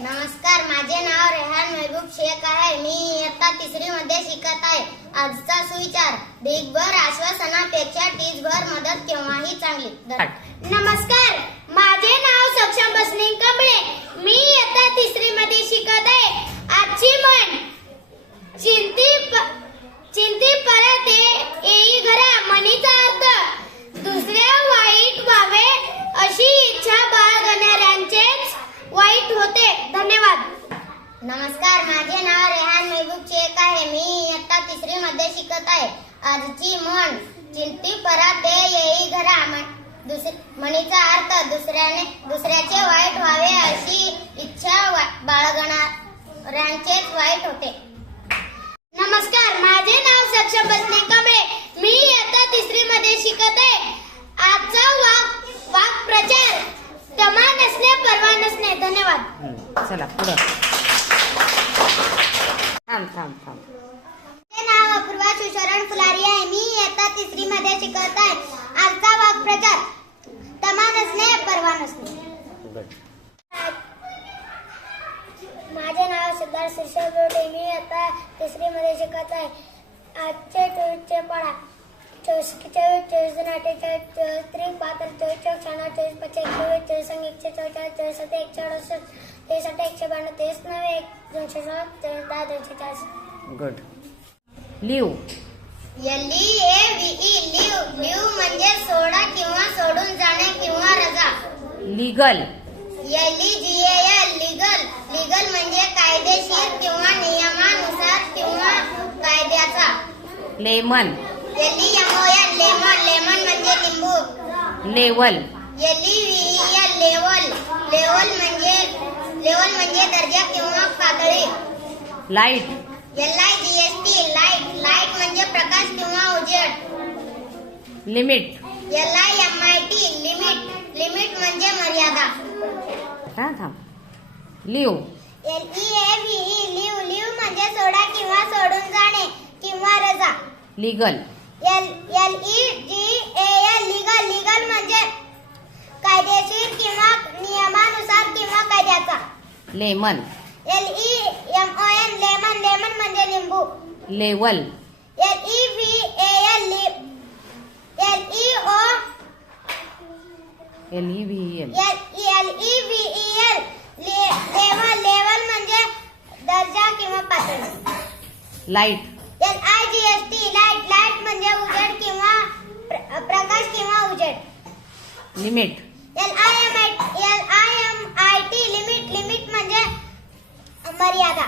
नमस्कार माझे नाव रेहान महबूब शेख आहे. मी इयत्ता तिसरी मध्ये शिकत आहे. आजचा सुविचार दिगभर आश्वासनापेक्षा टीजभर मदत केव्हाही चांगली. नमस्कार माझे नाव सक्षम बसने कमळे मी इयत्ता तिसरी मध्ये शिकत आहे आजची म्हण चिंती प- चिंती परत ये- येई घरा म्हणीचा अर्थ दुसऱ्या वाईट व्हावे अशी इच्छा बाळगणाऱ्यांचेच वाईट होते धन्यवाद नमस्कार माझे नाव रेहान महबूब शेख आहे मी मध्ये शिकत आहे. आजची म्हण चिंती परा ते येई घरा. म्हणीचा अर्थ दुसऱ्याने दुसऱ्याचे वाईट व्हावे अशी इच्छा बाळगणाऱ्यांचेच वाईट होते. नमस्कार माझे नाव सक्षम बसने कमरे मी आता तिसरी मध्ये शिकत आहे. आजचा वाक वाक प्रचार. तमा नसणे परवा नसणे. धन्यवाद. चला पुढे. थांब थांब थांब. शिवशरण फुलारी आहे. मी इयत्ता तिसरी मध्ये शिकत आहे. आजचा वाक्प्रचार तमा नसणे परवा नसणे. माझे नाव सिद्धार्थ शिरसाट रोडे मी आता तिसरी मध्ये शिकत आहे. आजचे चोवीसचे पडा. चोवीस चोवीस चोवीस दोन अठ्ठेचाळीस चोवीस त्रिक पात्र चोवीस चौक शहाण्णव चोवीस पचास चोवीस चोवीस संग एकशे चौचाळीस चोवीस सत्ते एकशे अडुसष्ट तेवीस अठ्ठे एकशे ब्याण्णव तेवीस नव्हे एक दोनशे सोळा चोवीस दहा दोनशे चाळीस. Good. Leave L E A V leave leave म्हणजे सोडा किंवा सोडून जाणे किंवा रजा legal E G L legal legal म्हणजे कायदेशीर किंवा नियमानुसार किंवा कायद्याचा lemon L E L lemon lemon म्हणजे लिंबू level L E L level level म्हणजे लेवल म्हणजे दर्जा किंवा पातळी light L I G S T light light म्हणजे प्रकाश किंवा उजेड limit L I M I T limit limit म्हणजे मर्यादा. हा थांब. Leave L E A V leave leave म्हणजे सोडा किंवा सोडून जाणे किंवा रजा. Legal L L E G A L legal legal म्हणजे कायदेशीर किंवा नियमानुसार किंवा कायद्याचा. Lemon L E M O N lemon lemon म्हणजे लिंबू. Level L E V A L L E O L E V L L E V E L level level म्हणजे दर्जा किंवा पातळी. Light L I G S T light light म्हणजे उजेड किंवा प्र- प्रकाश किंवा उजेड. Limit L I M I L I M I T limit limit म्हणजे मर्यादा.